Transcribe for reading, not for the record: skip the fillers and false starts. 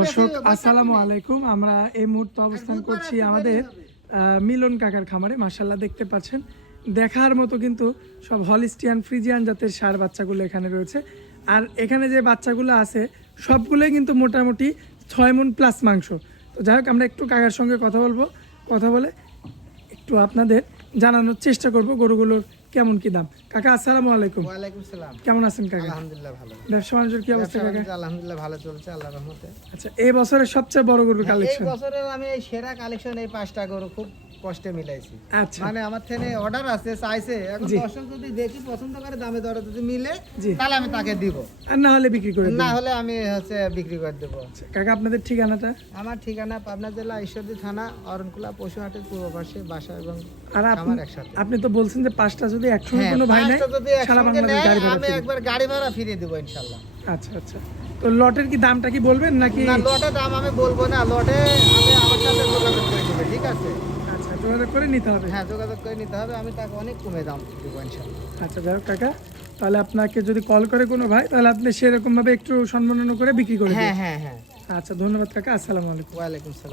দর্শক আসসালামু আলাইকুম। আমরা এই মুহূর্তে অবস্থান করছি আমাদের মিলন কাকার খামারে। মাশাআল্লাহ দেখতে পাচ্ছেন দেখার মতো কিন্তু সব হলিস্টিয়ান ফ্রিজিয়ান জাতের ষাঁড় বাচ্চাগুলো এখানে রয়েছে। আর এখানে যে বাচ্চাগুলো আছে সবগুলোই কিন্তু মোটামুটি 6 মণ প্লাস মাংস। তো যাই হোক আমরা একটু কাকার সঙ্গে কথা বলবো, কথা বলে একটু আপনাদের জানানোর চেষ্টা করব গরুগুলোর কেমন কি দাম। কাকা আসসালামু আলাইকুম। ওয়ালাইকুম সালাম। কেমন আছেন কাকা? আলহামদুলিল্লাহ ভালো। ব্যবসা বাণিজ্যের কি অবস্থা কাকা? আলহামদুলিল্লাহ ভালো চলছে আল্লাহর রহমতে। আচ্ছা, এই বছরের সবচেয়ে বড় গরুর এই কালেকশন? বছরের আমি এই সেরা কালেকশন এই 5টা গরু খুব কষ্টে মিলাইছি। আচ্ছা, মানে আমার থেকে অর্ডার আছে চাইছে, এখন জি। দর্শক যদি দেখি পছন্দ করে দামে দরে যদি মিলে জি। তাহলে আমি তাকে দিব, আর না হলে বিক্রি করে না দিন। হলে আমি বিক্রি করে দেবো। আচ্ছা, কাকা আপনাদের ঠিকানাটা? আমার ঠিকানা পাবনা জেলা ঈশ্বরদী থানা অরণকুলা পশুহাটের পূর্ব পাশে বাসা এবং আর আমার একসাথে। আপনি তো বলছেন যে 5টা যদি একসঙ্গে কোনো ভাই নাই 5টা যদি সারা একসঙ্গে বাংলাদেশ নেয়, গাড়ি ভাড়া আমি free। একবার গাড়ি ভাড়া ফিরিয়ে দেবো ইনশাল্লাহ। আচ্ছা আচ্ছা, তো লটের কি দামটা কি বলবেন নাকি? না, লটে দাম আমি বলবো না, লটে আমি আমার সাথে যোগাযোগ করে দেবে, ঠিক আছে? আচ্ছা, যোগাযোগ করে নিতে হবে। হ্যাঁ, যোগাযোগ করে নিতে হবে, আমি তাকে অনেক কমে দাম দেবো ইনশাল্লাহ। আচ্ছা যাই হোক কাকা, তাহলে আপনাকে যদি কল করে কোনো ভাই তাহলে আপনি সেরকম ভাবে একটু সম্মাননা করে বিক্রি করে দিন। হ্যাঁ হ্যাঁ হ্যাঁ, আচ্ছা ধন্যবাদ কাকা, আসসালামু আলাইকুম। ওয়ালাইকুম সালাম।